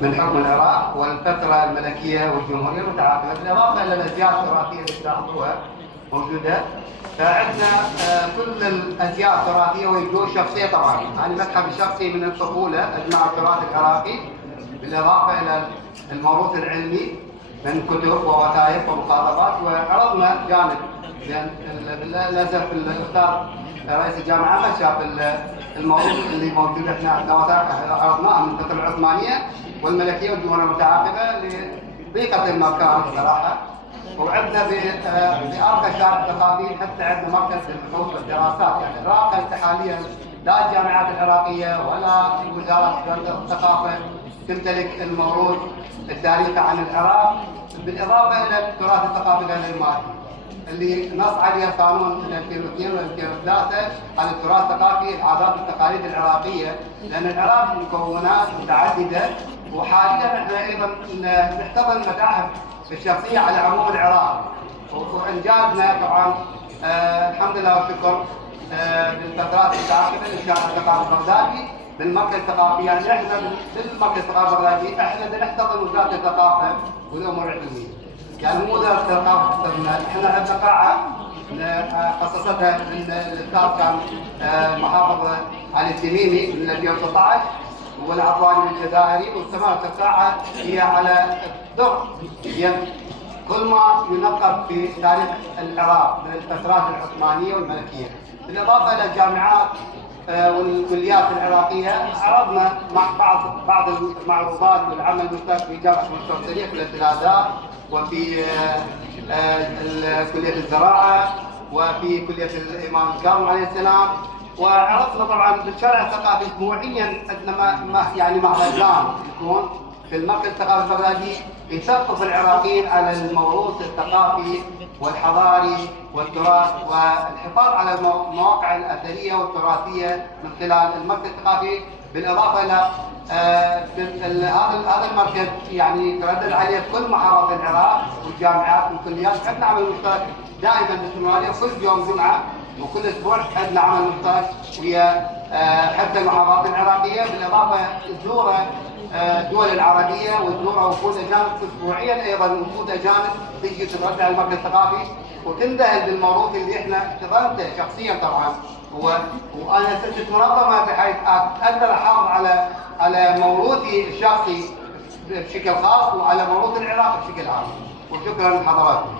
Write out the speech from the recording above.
من حكم العراق والفترة الملكية والجمهورية المتعاقبة، بالإضافة إلى الأزياء التراثية اللي تلاحظوها موجودة. فعندنا كل الأزياء التراثية والجيوش الشخصية طبعا، أنا متحف الشخصي من الطفولة أجمع التراث العراقي، بالإضافة إلى الموروث العلمي من كتب ووثائق ومخاطبات. وعرضنا جانب للأسف الأستاذ رئيس الجامعة ما شاف الموروث اللي موجود. احنا عندنا وثائق عرضناها من الفترة العثمانية والملكية والجمهورية المتعاقبة لضيقة المكان صراحة. وعندنا بأرقى الشارع الثقافي حتى عندنا مركز للبحوث والدراسات، يعني العراق حاليا لا الجامعات العراقية ولا وزارة الثقافة تمتلك الموروث التاريخي عن العراق، بالإضافة إلى التراث الثقافي غير المادي اللي نص عليه قانون 2002 و 2003 عن التراث الثقافي، العادات والتقاليد العراقية، لأن العراق مكونات متعددة. وحاليا احنا أيضا نحتضن المتاحف الشخصية على عموم العراق، وإنجازنا طبعا الحمد لله والشكر بالفترات المتعاقبة للشارع الثقافي البغدادي بالمركز الثقافي. يعني احنا بالمركز الثقافي البغدادي احنا نحتضن وزارة الثقافة والأمور العلمية، يعني مو وزارة الثقافة تحتضننا. احنا عندنا قاعة خصصتها الأستاذ كان محافظ علي التميمي من 2016 والعطواني الجزائري، واستمرت القاعة هي على الدر كل ما ينقب في تاريخ العراق من الفترات العثمانية والملكية، بالإضافة إلى الجامعات والكليات العراقية. عرضنا مع بعض المعروضات والعمل المشترك في جامعة المستوصلية في الثلاثاء، وفي كلية الزراعة، وفي كلية الإمام الكاظم عليه السلام. وعرضنا طبعا بالشارع الثقافي اسبوعيا عندنا يعني مهرجان يكون في المركز الثقافي البغدادي يثقف العراقيين على الموروث الثقافي والحضاري والتراث والحفاظ على المواقع الأثرية والتراثية من خلال المركز الثقافي. بالإضافة إلى هذا المركز يعني تردد عليه كل محافظ العراق والجامعات والكليات. عندنا عمل مشترك دائما باستمرارية كل يوم جمعة وكل أسبوع عندنا عمل مشترك ويا حتى المحافظات العراقية، بالإضافة الزورة الدول العربية والزورة وفود أجانب أسبوعيا، أيضا وفود أجانب تجي تتردد على المركز الثقافي وتندهل بالموروث اللي احنا احتضنته شخصيا طبعا. وانا صرت منظمه بحيث اقدر احافظ على موروثي الشخصي بشكل خاص وعلى موروث العراق بشكل عام. وشكرا لحضراتكم.